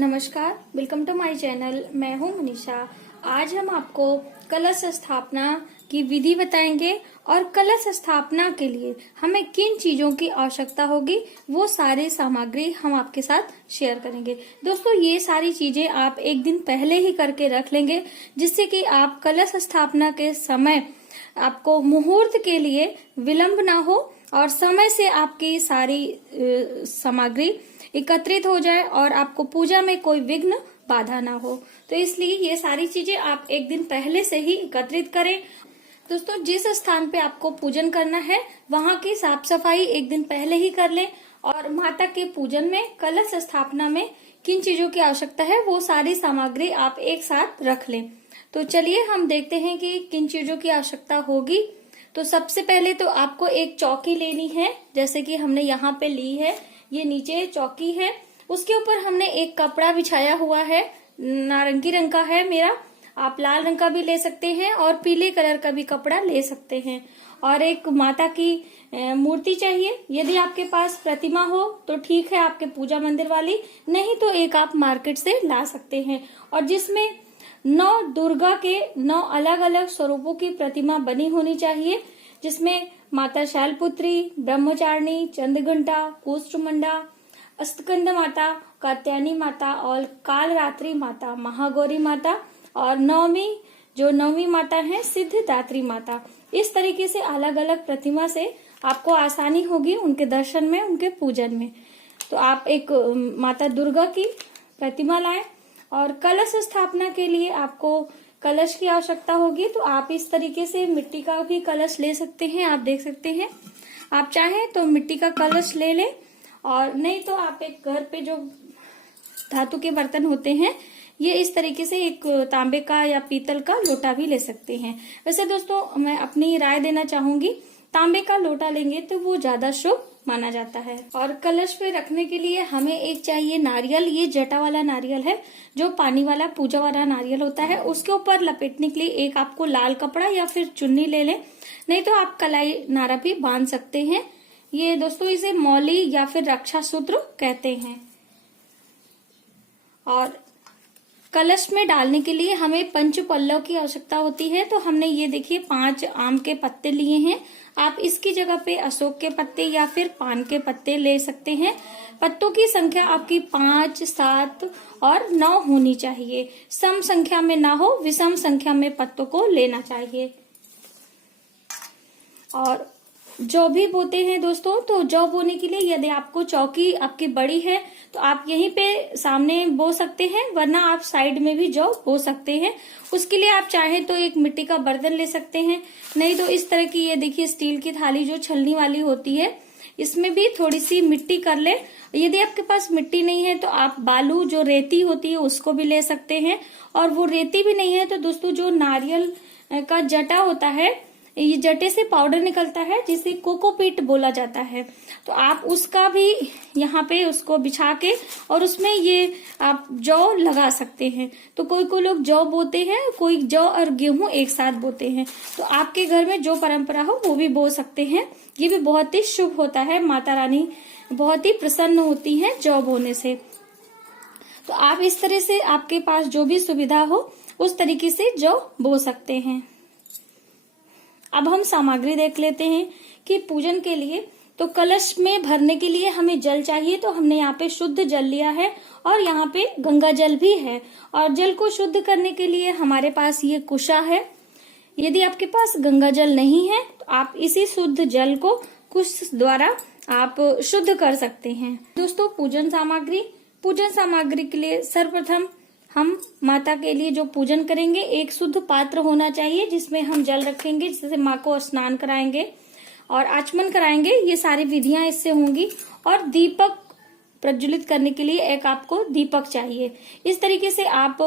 नमस्कार, welcome to my channel. मैं हूं मनीषा। आज हम आपको कलश स्थापना की विधि बताएंगे और कलश स्थापना के लिए हमें किन चीजों की आवश्यकता होगी वो सारी सामग्री हम आपके साथ शेयर करेंगे। दोस्तों, ये सारी चीजें आप एक दिन पहले ही करके रख लेंगे, जिससे कि आप कलश स्थापना के समय आपको मुहूर्त के लिए विलंब ना हो और समय से आपकी सारी सामग्री एकत्रित हो जाए और आपको पूजा में कोई विघ्न बाधा ना हो। तो इसलिए ये सारी चीजें आप एक दिन पहले से ही एकत्रित करें। दोस्तों, जिस स्थान पे आपको पूजन करना है वहां की साफ सफाई एक दिन पहले ही कर लें और माता के पूजन में कलश स्थापना में किन चीजों की आवश्यकता है वो सारी सामग्री आप एक साथ रख लें। तो चलिए हम देखते हैं कि किन चीजों की आवश्यकता होगी। तो सबसे पहले तो आपको एक चौकी लेनी है, जैसे कि हमने यहाँ पे ली है। ये नीचे चौकी है, उसके ऊपर हमने एक कपड़ा बिछाया हुआ है, नारंगी रंग का है मेरा, आप लाल रंग का भी ले सकते हैं और पीले कलर का भी कपड़ा ले सकते हैं। और एक माता की मूर्ति चाहिए। यदि आपके पास प्रतिमा हो तो ठीक है, आपके पूजा मंदिर वाली, नहीं तो एक आप मार्केट से ला सकते हैं। और जिसमें 9 दुर्गा के 9 अलग अलग स्वरूपों की प्रतिमा बनी होनी चाहिए, जिसमें माता शैलपुत्री, ब्रह्मचारिणी, चंद्रघंटा, कुष्ठमंडा, अष्टकंद माता, कात्यायनी माता और कालरात्रि माता, महागौरी माता और नौवीं माता है सिद्धिदात्री माता। इस तरीके से अलग अलग प्रतिमा से आपको आसानी होगी उनके दर्शन में, उनके पूजन में। तो आप एक माता दुर्गा की प्रतिमा लाएं। और कलश स्थापना के लिए आपको कलश की आवश्यकता होगी, तो आप इस तरीके से मिट्टी का भी कलश ले सकते हैं। आप देख सकते हैं, आप चाहें तो मिट्टी का कलश ले लें और नहीं तो आप एक घर पे जो धातु के बर्तन होते हैं, ये इस तरीके से एक तांबे का या पीतल का लोटा भी ले सकते हैं। वैसे दोस्तों, मैं अपनी राय देना चाहूंगी, तांबे का लोटा लेंगे तो वो ज्यादा शुभ माना जाता है। और कलश पे रखने के लिए हमें एक चाहिए नारियल। ये जटा वाला नारियल है, जो पानी वाला पूजा वाला नारियल होता है। उसके ऊपर लपेटने के लिए एक आपको लाल कपड़ा या फिर चुन्नी ले लें, नहीं तो आप कलाई नारा भी बांध सकते हैं। ये दोस्तों, इसे मौली या फिर रक्षा सूत्र कहते हैं। और कलश में डालने के लिए हमें पंच पल्लव की आवश्यकता होती है। तो हमने ये देखिए 5 आम के पत्ते लिए हैं। आप इसकी जगह पे अशोक के पत्ते या फिर पान के पत्ते ले सकते हैं। पत्तों की संख्या आपकी 5, 7 और 9 होनी चाहिए। सम संख्या में ना हो, विषम संख्या में पत्तों को लेना चाहिए। और जौ भी बोते हैं दोस्तों, तो जौ बोने के लिए यदि आपको चौकी आपकी बड़ी है तो आप यहीं पे सामने बो सकते हैं, वरना आप साइड में भी जौ बो सकते हैं। उसके लिए आप चाहें तो एक मिट्टी का बर्तन ले सकते हैं, नहीं तो इस तरह की ये देखिए स्टील की थाली जो छलनी वाली होती है, इसमें भी थोड़ी सी मिट्टी कर ले। यदि आपके पास मिट्टी नहीं है तो आप बालू जो रेती होती है उसको भी ले सकते हैं। और वो रेती भी नहीं है तो दोस्तों, जो नारियल का जटा होता है, ये जटे से पाउडर निकलता है जिसे कोकोपीट बोला जाता है, तो आप उसका भी यहाँ पे उसको बिछा के और उसमें ये आप जौ लगा सकते हैं। तो कोई लोग जौ बोते हैं, कोई जौ और गेहूं एक साथ बोते हैं। तो आपके घर में जो परंपरा हो वो भी बो सकते हैं। ये भी बहुत ही शुभ होता है, माता रानी बहुत ही प्रसन्न होती है जौ बोने से। तो आप इस तरह से आपके पास जो भी सुविधा हो उस तरीके से जौ बो सकते हैं। अब हम सामग्री देख लेते हैं कि पूजन के लिए तो कलश में भरने के लिए हमें जल चाहिए। तो हमने यहाँ पे शुद्ध जल लिया है और यहाँ पे गंगा जल भी है। और जल को शुद्ध करने के लिए हमारे पास ये कुशा है। यदि आपके पास गंगा जल नहीं है तो आप इसी शुद्ध जल को कुश द्वारा आप शुद्ध कर सकते हैं। दोस्तों, पूजन सामग्री के लिए सर्वप्रथम हम माता के लिए जो पूजन करेंगे, एक शुद्ध पात्र होना चाहिए जिसमें हम जल रखेंगे, जिससे माँ को स्नान कराएंगे और आचमन कराएंगे। ये सारी विधियां इससे होंगी। और दीपक प्रज्वलित करने के लिए एक आपको दीपक चाहिए। इस तरीके से आप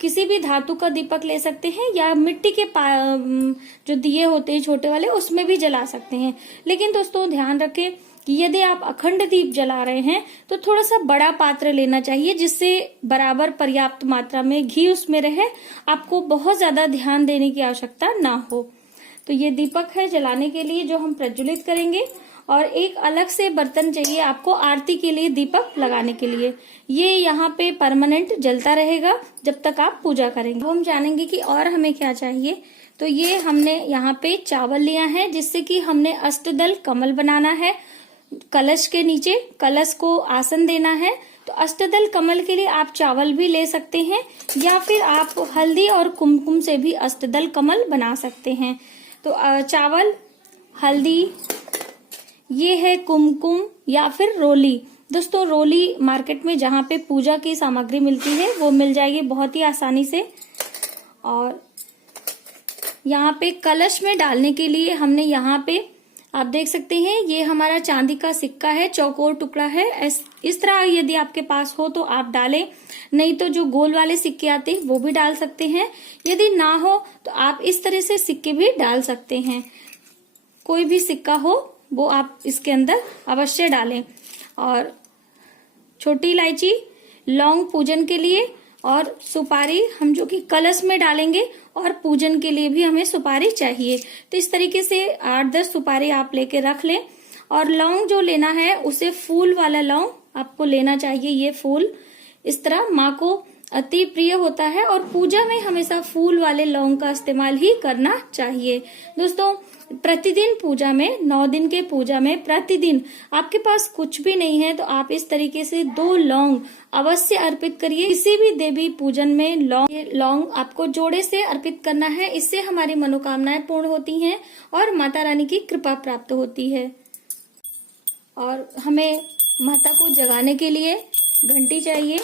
किसी भी धातु का दीपक ले सकते हैं या मिट्टी के जो दिए होते हैं छोटे वाले, उसमें भी जला सकते हैं। लेकिन दोस्तों, ध्यान रखें कि यदि आप अखंड दीप जला रहे हैं तो थोड़ा सा बड़ा पात्र लेना चाहिए, जिससे बराबर पर्याप्त मात्रा में घी उसमें रहे, आपको बहुत ज्यादा ध्यान देने की आवश्यकता ना हो। तो ये दीपक है जलाने के लिए जो हम प्रज्वलित करेंगे। और एक अलग से बर्तन चाहिए आपको आरती के लिए, दीपक लगाने के लिए। ये यहाँ पे परमानेंट जलता रहेगा जब तक आप पूजा करेंगे। अब हम जानेंगे कि और हमें क्या चाहिए। तो ये हमने यहाँ पे चावल लिया है, जिससे कि हमने अष्टदल कमल बनाना है। कलश के नीचे कलश को आसन देना है। तो अष्टदल कमल के लिए आप चावल भी ले सकते हैं, या फिर आप हल्दी और कुमकुम से भी अष्टदल कमल बना सकते हैं। तो चावल, हल्दी, ये है कुमकुम या फिर रोली। दोस्तों रोली मार्केट में जहाँ पे पूजा की सामग्री मिलती है वो मिल जाएगी बहुत ही आसानी से। और यहाँ पे कलश में डालने के लिए हमने यहाँ पे आप देख सकते हैं, ये हमारा चांदी का सिक्का है, चौकोर टुकड़ा है। इस तरह यदि आपके पास हो तो आप डालें, नहीं तो जो गोल वाले सिक्के आते हैं वो भी डाल सकते हैं। यदि ना हो तो आप इस तरह से सिक्के भी डाल सकते हैं। कोई भी सिक्का हो वो आप इसके अंदर अवश्य डालें। और छोटी इलायची, लौंग पूजन के लिए, और सुपारी हम जो कि कलश में डालेंगे, और पूजन के लिए भी हमें सुपारी चाहिए। तो इस तरीके से 8-10 सुपारी आप लेके रख लें। और लौंग जो लेना है उसे फूल वाला लौंग आपको लेना चाहिए। ये फूल इस तरह माँ को अति प्रिय होता है, और पूजा में हमेशा फूल वाले लौंग का इस्तेमाल ही करना चाहिए। दोस्तों प्रतिदिन पूजा में, 9 दिन के पूजा में प्रतिदिन आपके पास कुछ भी नहीं है तो आप इस तरीके से 2 लौंग अवश्य अर्पित करिए। किसी भी देवी पूजन में लौंग आपको जोड़े से अर्पित करना है। इससे हमारी मनोकामनाएं पूर्ण होती हैं और माता रानी की कृपा प्राप्त होती है। और हमें माता को जगाने के लिए घंटी चाहिए,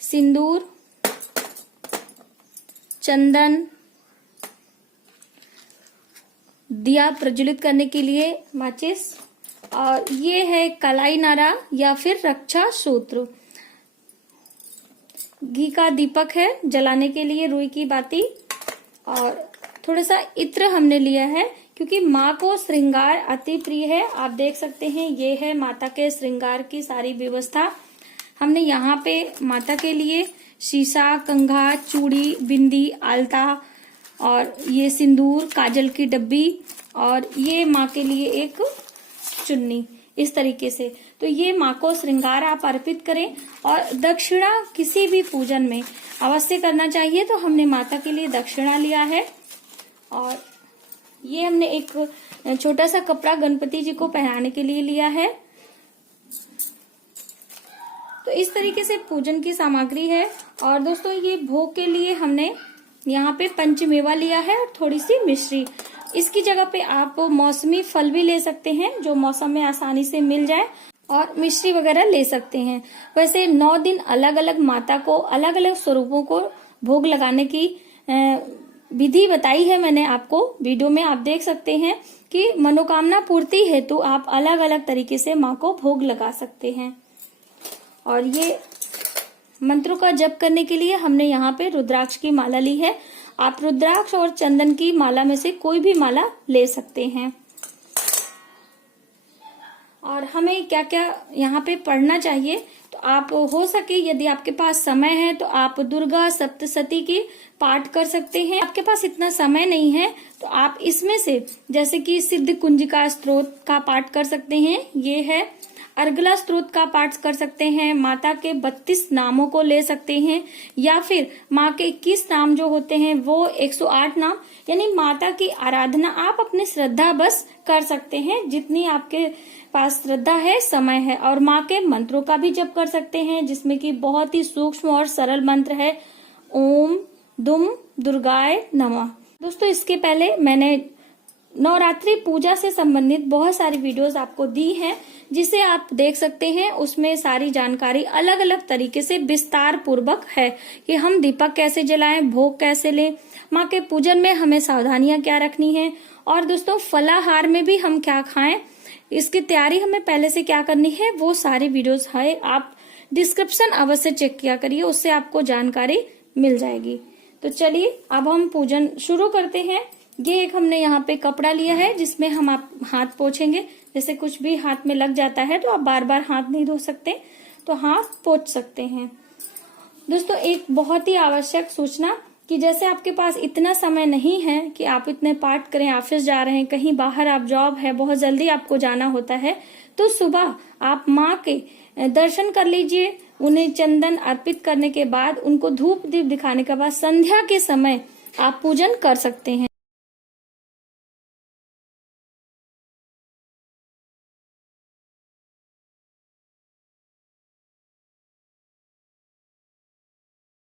सिंदूर, चंदन, दिया प्रज्वलित करने के लिए माचिस, और ये है कलाई नारा या फिर रक्षा सूत्र। घी का दीपक है जलाने के लिए, रुई की बाती, और थोड़ा सा इत्र हमने लिया है क्योंकि माँ को श्रृंगार अति प्रिय है। आप देख सकते हैं ये है माता के श्रृंगार की सारी व्यवस्था। हमने यहाँ पे माता के लिए शीशा, कंघा, चूड़ी, बिंदी, आलता, और ये सिंदूर, काजल की डब्बी, और ये माँ के लिए एक चुन्नी, इस तरीके से। तो ये माँ को श्रृंगार आप अर्पित करें। और दक्षिणा किसी भी पूजन में अवश्य करना चाहिए। तो हमने माता के लिए दक्षिणा लिया है, और ये हमने एक छोटा सा कपड़ा गणपति जी को पहनाने के लिए लिया है। तो इस तरीके से पूजन की सामग्री है। और दोस्तों ये भोग के लिए हमने यहाँ पे पंचमेवा लिया है और थोड़ी सी मिश्री। इसकी जगह पे आप मौसमी फल भी ले सकते हैं जो मौसम में आसानी से मिल जाए, और मिश्री वगैरह ले सकते हैं। वैसे 9 दिन अलग अलग माता को अलग अलग स्वरूपों को भोग लगाने की विधि बताई है मैंने आपको वीडियो में। आप देख सकते हैं कि मनोकामना पूर्ति हेतु आप अलग अलग तरीके से माँ को भोग लगा सकते हैं। और ये मंत्रों का जप करने के लिए हमने यहाँ पे रुद्राक्ष की माला ली है। आप रुद्राक्ष और चंदन की माला में से कोई भी माला ले सकते हैं। और हमें क्या क्या यहाँ पे पढ़ना चाहिए, तो आप हो सके यदि आपके पास समय है तो आप दुर्गा सप्तशती की पाठ कर सकते हैं। आपके पास इतना समय नहीं है तो आप इसमें से जैसे कि सिद्ध कुंजिका स्तोत्र का पाठ कर सकते हैं, ये है अर्गला स्तोत्र का पाठ कर सकते हैं, माता के 32 नामों को ले सकते हैं, या फिर माँ के 21 नाम जो होते हैं वो 108 नाम, यानी माता की आराधना आप अपनी श्रद्धा बस कर सकते हैं जितनी आपके पास श्रद्धा है, समय है। और माँ के मंत्रों का भी जप कर सकते हैं जिसमें कि बहुत ही सूक्ष्म और सरल मंत्र है, ओम दुम दुर्गाय नमः। दोस्तों इसके पहले मैंने नवरात्रि पूजा से संबंधित बहुत सारी वीडियोस आपको दी हैं जिसे आप देख सकते हैं। उसमें सारी जानकारी अलग अलग तरीके से विस्तार पूर्वक है कि हम दीपक कैसे जलाएं, भोग कैसे लें, माँ के पूजन में हमें सावधानियां क्या रखनी है, और दोस्तों फलाहार में भी हम क्या खाएं, इसकी तैयारी हमें पहले से क्या करनी है, वो सारी वीडियोस है। आप डिस्क्रिप्शन अवश्य चेक किया करिए, उससे आपको जानकारी मिल जाएगी। तो चलिए अब हम पूजन शुरू करते हैं। ये एक हमने यहाँ पे कपड़ा लिया है जिसमें हम आप हाथ पोंछेंगे। जैसे कुछ भी हाथ में लग जाता है तो आप बार बार हाथ नहीं धो सकते, तो हाथ पोंछ सकते हैं। दोस्तों एक बहुत ही आवश्यक सूचना, कि जैसे आपके पास इतना समय नहीं है कि आप इतने पाठ करें, ऑफिस जा रहे हैं, कहीं बाहर आप जॉब है, बहुत जल्दी आपको जाना होता है, तो सुबह आप माँ के दर्शन कर लीजिए। उन्हें चंदन अर्पित करने के बाद, उनको धूप दीप दिखाने के बाद संध्या के समय आप पूजन कर सकते हैं।